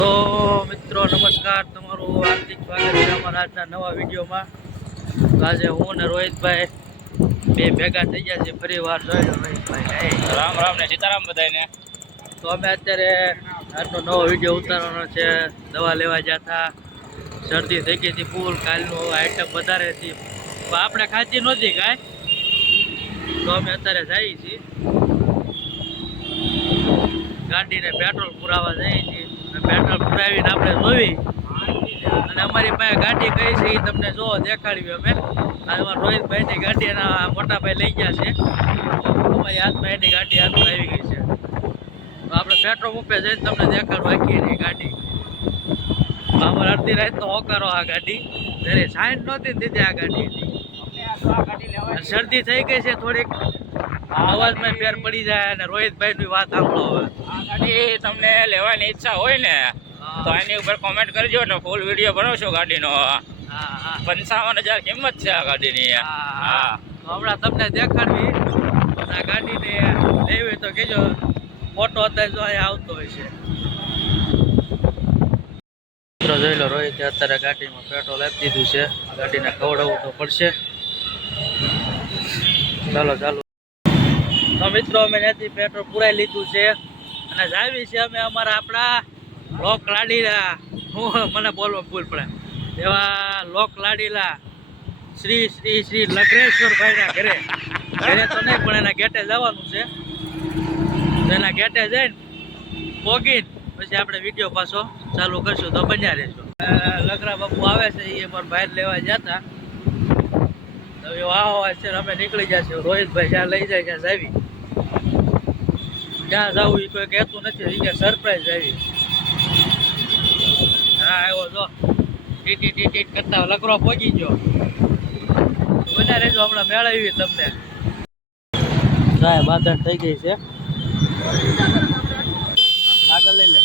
તો મિત્રો નમસ્કાર. તમારું હાર્દિક સ્વાગત છે અમારા આજના નવા વિડીયોમાં. આજે હું અને રોહિતભાઈ બે ભેગા થઈ ગયા છે ફરી વાર જોઈ રોહિતભાઈ. રામ રામ ને સીતારામ બધાને તો અમે અત્યારે આજનો નવો વીડિયો ઉતારવાનો છે. દવા લેવા ગયા હતા. શરદી થઈ ગઈ હતી ફૂલ. કાલનું આઈટમ વધારે હતી. પણ આપણે ખાતી નહોતી કાંઈ. તો અમે અત્યારે જઈએ છીએ. ગાડીને પેટ્રોલ પુરાવા જઈએ છીએ. પેટ્રોલ પુરાવીને આપણે જોવી. અને અમારી પાસે ગાડી કઈ છે એ તમને જો દેખાડવી અમે. આ અમારા રોહિતભાઈની ગાડી એના મોટાભાઈ લઈ ગયા છે. અમારી હાથમાં એની ગાડી હાથમાં આવી ગઈ છે. તો આપણે પેટ્રોલ પંપે જઈને તમને દેખાડવા આખી એની ગાડી. અમારે અડધી રાત તો હોકારો આ ગાડી. જ્યારે સાઈન નહોતી દીધી આ ગાડી શરદી થઈ ગઈ છે થોડીક. અવાજમાં ફેર પડી જાય અને રોહિતભાઈની વાત સાંભળો હવે. ગાડી તમને લેવાની ઈચ્છા હોય ને તો એની ઉપર કોમેન્ટ કરજો એટલે ફૂલ વીડિયો બનાવશો ગાડીનો. હા હા. પંચાવન હજાર કિંમત છે આ ગાડીની. હા હમણાં તમને દેખાડવી આ ગાડીને લેવી તો કેજો ફોટો અત્યારે જો અહીંયા આવતો હોય છે. મિત્રો જોઈ લો રોહિત અત્યારે ગાડીમાં પેટ્રોલ આપી દીધું છે. ગાડીને ખવડાવવું તો પડશે. ચાલો ચાલો. તો મિત્રો અમે ત્યાંથી પેટ્રોલ પુરાઈ લીધું છે. અને જાવી છે અમે અમારા આપણા લોક લાડીલા. હું મને બોલવા ભૂલ પડે. એવા લોક લાડીલા શ્રી શ્રી શ્રી લગ્નેશ્વરભાઈના ઘરે. ઘરે તો નહીં, પણ એના ગેટે જવાનું છે. એના ગેટે જઈને પોગીને પછી આપણે વીડિયો પાછો ચાલુ કરશું. તો બન્યા રહીશું લગરા બાપુ આવે છે એ પણ બહાર લેવા જતા તો વાહ છે, અમે નીકળી જશું રોહિતભાઈ જ્યાં લઈ જાય ત્યાં જાવી ક્યાં જવું એ કોઈ કહેતું નથી. એ કે સરપ્રાઈઝ આવી. હા આવ્યો જો. ટીટી ટીટી કરતા લકરો પહોંચી ગયો. બધા રહેજો હમણાં મેળવી તમને. સાહેબ બાંધણ થઈ ગઈ છે. આગળ લઈ લે.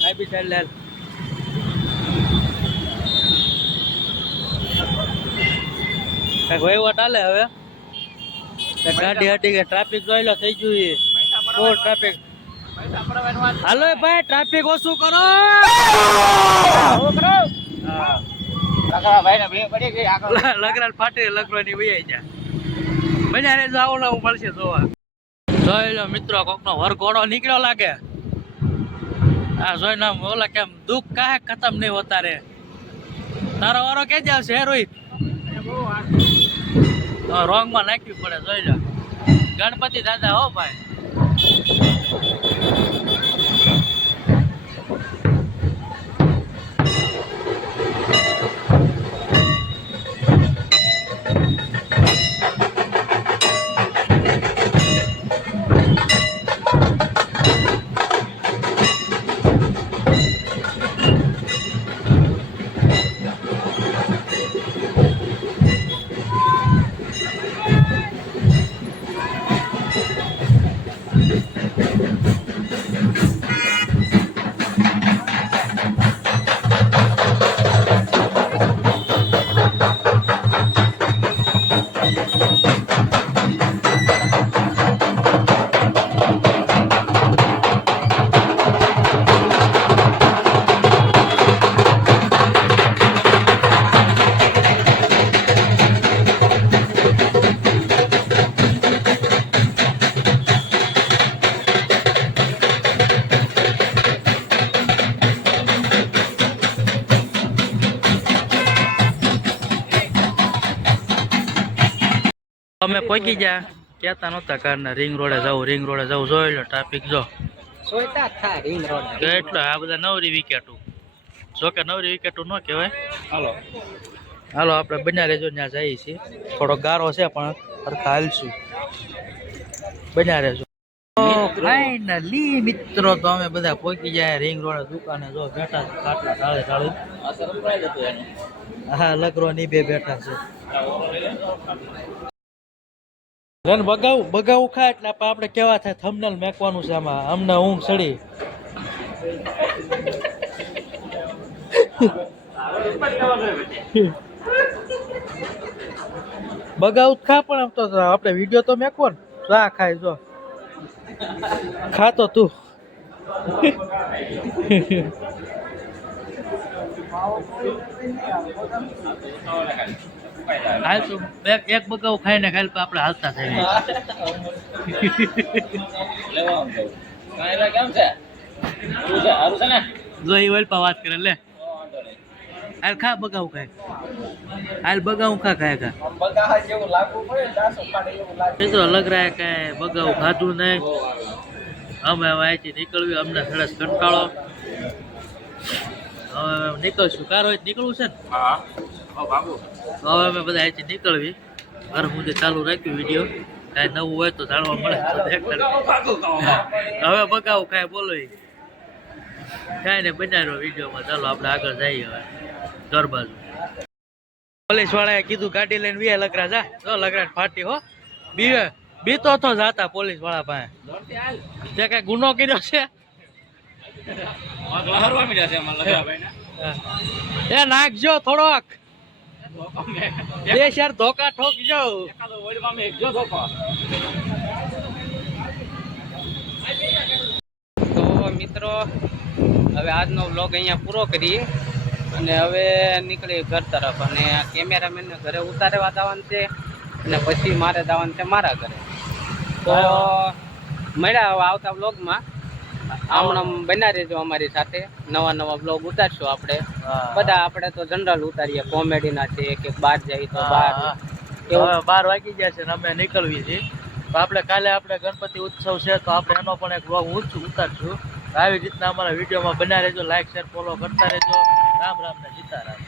કાંઈ સાઈડ લે. કાંઈક વહીવટ હાલે હવે? કાંઈક ગાડી હટી ગઈ ટ્રાફિક જોયેલો થઈ ગયું બહુ ટ્રાફિક હાલો ભાઈ ટ્રાફિક ઓછું કરો. ને લગરાલ ફાટી લગવાની વૈયા જા. બન્યા રે જાવ હું મળશે જોવા. જોઈ લો મિત્રો, કોકનો વરઘોડો નીકળ્યો લાગે. આ જોઈને ઓલા કેમ દુઃખ કાંઈ ખતમ નહીં હોતા રે. તારો વારો કે જાવ આવશે રોહિત? રોંગમાં નાખવી પડે જોઈ લો. ગણપતિ દાદા હો ભાઈ. અમે પહોંચી ગયા. કહેતા નહોતા કારના રિંગ રોડે જવું રિંગ રોડે જવું. જોઈ લો ટ્રાફિક જો. સોયતા થાય રિંગ રોડ એટલે આ બધા નવરી વિકેટો. જોકે નવરી વિકેટો ન કહેવાય. હાલો. હાલો આપણે બન્યા રેજો ત્યાં જઈએ છીએ. થોડો ગારો છે પણ સરખા હાલશું. બન્યા રેજો ફાઇનલી મિત્રો તો અમે બધા પહોંચી જાય રિંગ રોડે દુકાને. જો બેઠા છે ખાટલા ઢાળે ઢાળી. આ સરપ્રાઈઝ હતું એનું. હા લકરો ની બે બેઠા છે. રન બગાવું બગાવું ખાય એટલે આપણે કેવા થાય થમનલ મેકવાનું છે આમાં. અમને ઊંઘ સડી બગાવું ખા પણ આમ તો આપણે વીડિયો તો મેકવો ને. રા ખાય જો. ખાતો તું. હાલ તું એક એક બગાવ ખાઈને ખાઈ આપણે હાલતા થઈ લેવા આમ જાઉં. કાંઈ કેમ છે સારું છે સારું છે ને જો એ વલપા વાત કરે, લે. હાલ ખા બગાવ ખાય. હાલ બગાવ ખા ખાય ખા. તો લગ રહે કે બગાવ ખાધું નહીં. અમે અહીંથી નીકળવી અમને સરસ કંટાળો. હવે નીકળશું. કાર હોય નીકળવું છે ને? હવે અમે બધા અહીંથી નીકળવી. ઘર સુધી ચાલુ રાખ્યું વીડિયો કાંઈ નવું હોય તો જાણવા મળે. તો હવે બગાવું કાંઈ બોલો કાંઈ ને બનાવ્યો વિડીયોમાં. ચાલો આપણે આગળ જઈએ હવે. ઘર બાજુ. પોલીસ વાળાએ કીધું ગાડી લઈને વીએ લગરા જા. જો લગરા ફાટી હો. બીવે બીતો તો જાતા પોલીસવાળા પાસે. તે કઈ ગુનો કર્યો છે. એ નાખજો થોડોક. બે શેર ધોકા ઠોકજો. તો મિત્રો હવે આજનો વ્લોગ અહીંયા પૂરો કરીએ. અને હવે નીકળી ઘર તરફ. અને કેમેરામેનને ઘરે ઉતારવા જવાનું છે. અને પછી મારે જવાનું છે મારા ઘરે. તો મળ્યા આવતા વ્લોગમાં હમણાં બન્યા રહેજો અમારી સાથે. નવા નવા વ્લોગ ઉતારશું આપણે. બધા આપણે તો જનરલ ઉતારીએ. કોમેડીના છે કે બહાર જાય તો બહાર બાર. વાગી ગયા છે ને અમે નીકળવી છે તો આપણે કાલે આપણે ગણપતિ ઉત્સવ છે તો આપણે એનો પણ એક વ્લોગ ઊંચું ઉતારશું. આવી રીતના અમારા વિડીયોમાં બન્યા રહેજો. લાઈક શેર ફોલો કરતા રહેજો. રામ રામ ને સીતારામ